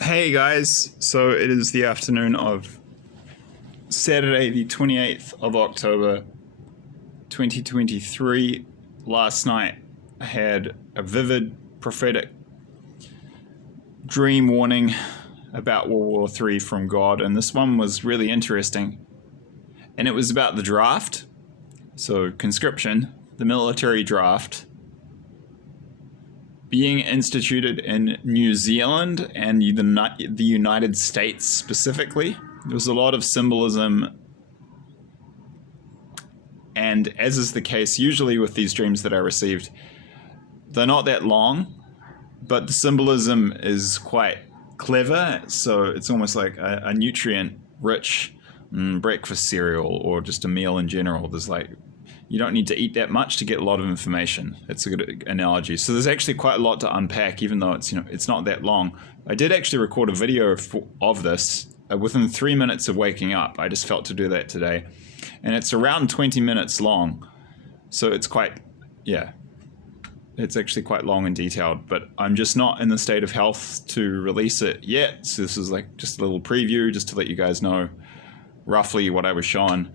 Hey guys, so it is the afternoon of Saturday, the 28th of October, 2023. Last night I had a vivid prophetic dream warning about World War III from God, and this one was really interesting. And it was about the draft, so conscription, the military draft, being instituted in New Zealand and the United States specifically. There was a lot of symbolism, and as is the case usually with these dreams that I received, they're not that long, but the symbolism is quite clever, so it's almost like a nutrient-rich breakfast cereal or just a meal in general. There's you don't need to eat that much to get a lot of information. It's a good analogy. So there's actually quite a lot to unpack, even though it's not that long. I did actually record a video of this within 3 minutes of waking up. I just felt to do that today. And it's around 20 minutes long. So it's it's actually quite long and detailed, but I'm just not in the state of health to release it yet. So this is just a little preview just to let you guys know roughly what I was shown.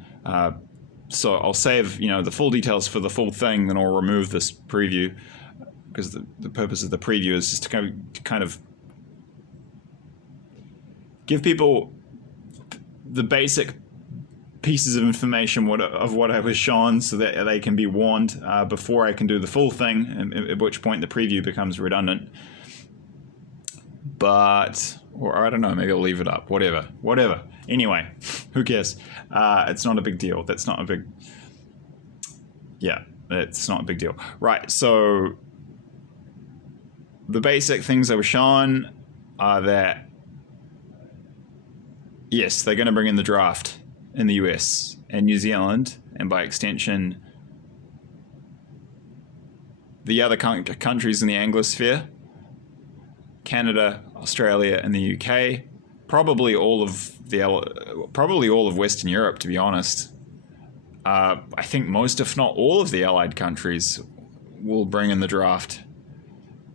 So I'll save, the full details for the full thing, then I'll remove this preview because the purpose of the preview is just to kind of give people the basic pieces of information of what I was shown so that they can be warned before I can do the full thing, at which point the preview becomes redundant. Or I don't know, maybe I'll leave it up, whatever. Anyway, who cares? It's not a big deal. It's not a big deal. Right, so the basic things I was shown are that, yes, they're going to bring in the draft in the US and New Zealand, and by extension, the other countries in the Anglosphere, Canada, Australia, and the UK, probably all of Western Europe, to be honest. I think most, if not all, of the allied countries will bring in the draft.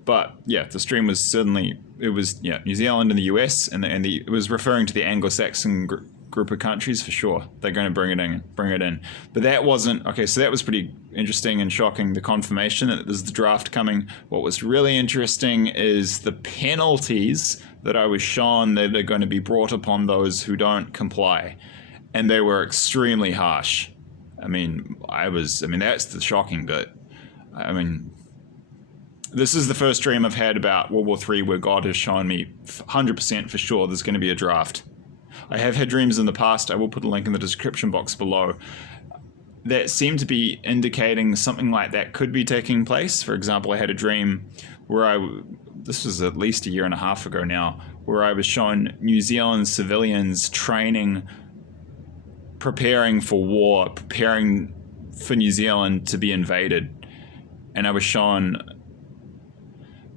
But yeah, the stream was certainly New Zealand and the US, and it was referring to the Anglo-Saxon group of countries for sure. They're going to bring it in. But that wasn't okay. So that was pretty interesting and shocking. The confirmation that there's the draft coming. What was really interesting is the penalties that I was shown that are going to be brought upon those who don't comply, and they were extremely harsh. That's the shocking bit. This is the first dream I've had about World War III where God has shown me 100% for sure there's going to be a draft. I have had dreams in the past, I will put a link in the description box below, that seem to be indicating something like that could be taking place. For example, I had a dream where this was at least a year and a half ago now, where I was shown New Zealand civilians training, preparing for war, preparing for New Zealand to be invaded. And I was shown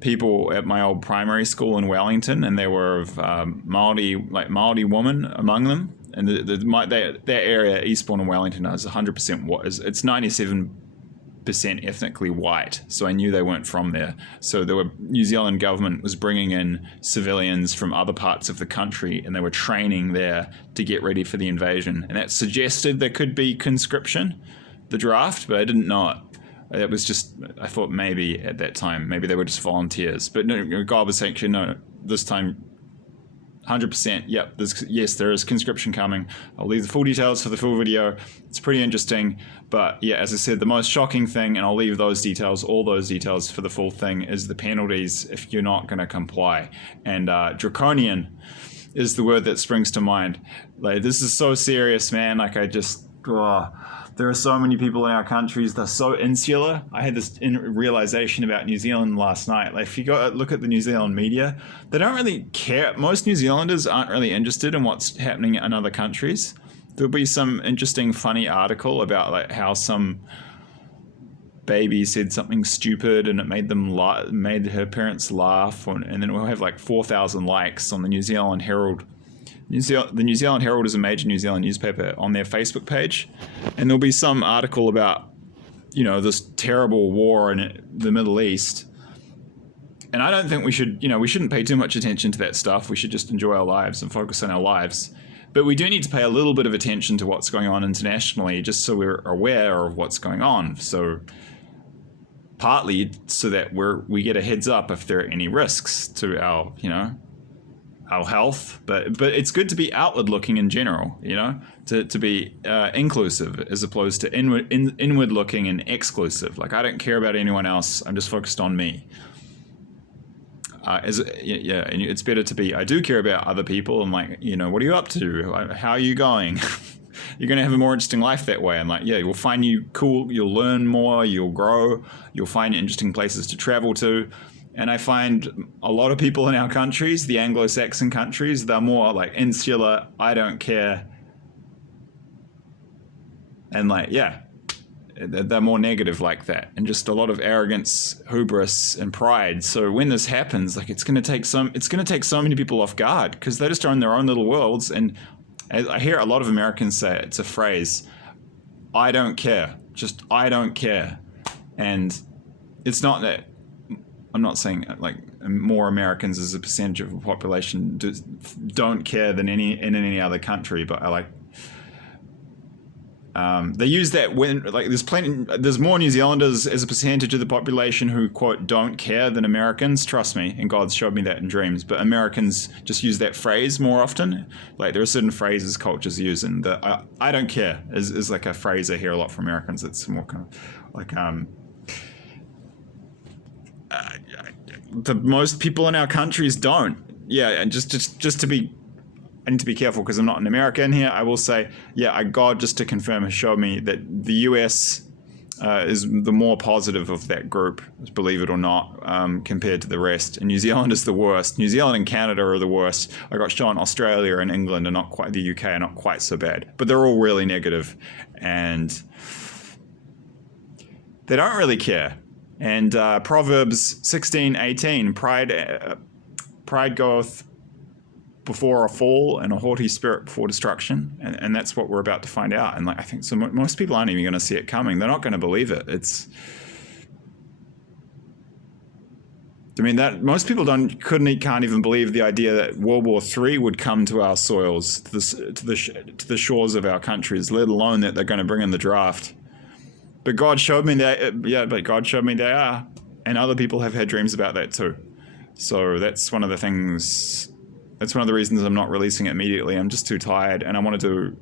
people at my old primary school in Wellington, and they were of Māori women among them. And that area, Eastbourne and Wellington, is 100% it's 97% ethnically white. So I knew they weren't from there. So New Zealand government was bringing in civilians from other parts of the country, and they were training there to get ready for the invasion. And that suggested there could be conscription, the draft, but I didn't know it. It was just, I thought maybe at that time, maybe they were just volunteers. But no, God was saying, no, this time, 100%, yep, yes, there is conscription coming. I'll leave the full details for the full video. It's pretty interesting. But yeah, as I said, the most shocking thing, and I'll leave all those details for the full thing, is the penalties if you're not going to comply. And draconian is the word that springs to mind. This is so serious, man. There are so many people in our countries, they're so insular. I had this realization about New Zealand last night. If you go look at the New Zealand media, they don't really care. Most New Zealanders aren't really interested in what's happening in other countries. There'll be some interesting, funny article about how some baby said something stupid and it made her parents laugh, and then we'll have 4,000 likes on the New Zealand Herald. The New Zealand Herald is a major New Zealand newspaper, on their Facebook page, and there'll be some article about, this terrible war in the Middle East, and I don't think we should, we shouldn't pay too much attention to that stuff. We should just enjoy our lives and focus on our lives. But we do need to pay a little bit of attention to what's going on internationally, just so we're aware of what's going on. So partly so that we get a heads up if there are any risks to our health. But it's good to be outward looking in general, to be inclusive as opposed to inward looking and exclusive. Like, I don't care about anyone else. I'm just focused on me. And it's better to be, I do care about other people. I'm like, what are you up to? How are you going? You're going to have a more interesting life that way. I'm like, yeah, we'll find you cool. You'll learn more. You'll grow. You'll find interesting places to travel to. And I find a lot of people in our countries, the Anglo-Saxon countries, they're more like insular, I don't care. And like, yeah, they're more negative like that. And just a lot of arrogance, hubris, and pride. So when this happens, like, it's going to take so many people off guard because they just are in their own little worlds. And I hear a lot of Americans say it's a phrase, I don't care. Just, I don't care. And it's not that, I'm not saying like more Americans as a percentage of the population don't care than in any other country, but I like, they use that when, like, there's more New Zealanders as a percentage of the population who, quote, don't care than Americans. Trust me, and God's showed me that in dreams. But Americans just use that phrase more often. Like, there are certain phrases cultures use, and the I don't care is like a phrase I hear a lot from Americans. It's more kind of like the most people in our countries don't. Yeah, and just to be. I need to be careful because I'm not an American here. I will say, yeah, God, just to confirm, has showed me that the US is the more positive of that group, believe it or not, compared to the rest. And New Zealand is the worst. New Zealand and Canada are the worst. I got shown Australia and England are not quite, the UK are not quite so bad. But they're all really negative. And they don't really care. And Proverbs 16:18, pride goeth before a fall and a haughty spirit before destruction, and that's what we're about to find out. And like, I think so most people aren't even going to see it coming. They're not going to believe it. That most people can't even believe the idea that World War III would come to our soils, to the shores of our countries, let alone that they're going to bring in the draft. But God showed me that. But God showed me they are, and other people have had dreams about that too. So that's one of the things. That's one of the reasons I'm not releasing it immediately. I'm just too tired, and I want to do.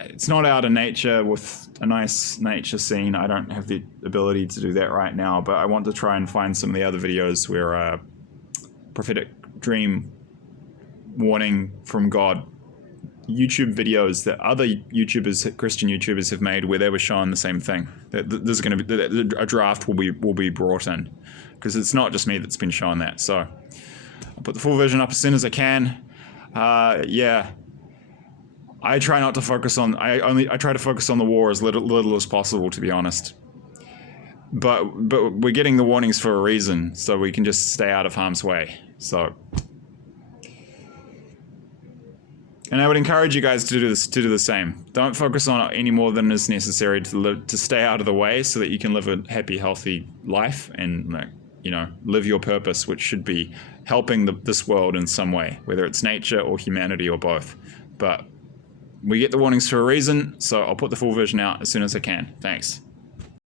It's not out of nature with a nice nature scene. I don't have the ability to do that right now, but I want to try and find some of the other videos where Prophetic Dream, warning from God, YouTube videos that other YouTubers, Christian YouTubers, have made where they were showing the same thing. That there's going to be a draft will be brought in, because it's not just me that's been showing that. So I'll put the full version up as soon as I can. I try not to focus on. I try to focus on the war as little as possible, to be honest. But we're getting the warnings for a reason, so we can just stay out of harm's way. So, and I would encourage you guys to do the same. Don't focus on it any more than is necessary to stay out of the way, so that you can live a happy, healthy life and live your purpose, which should be helping this world in some way, whether it's nature or humanity or both. But we get the warnings for a reason, so I'll put the full version out as soon as I can. Thanks.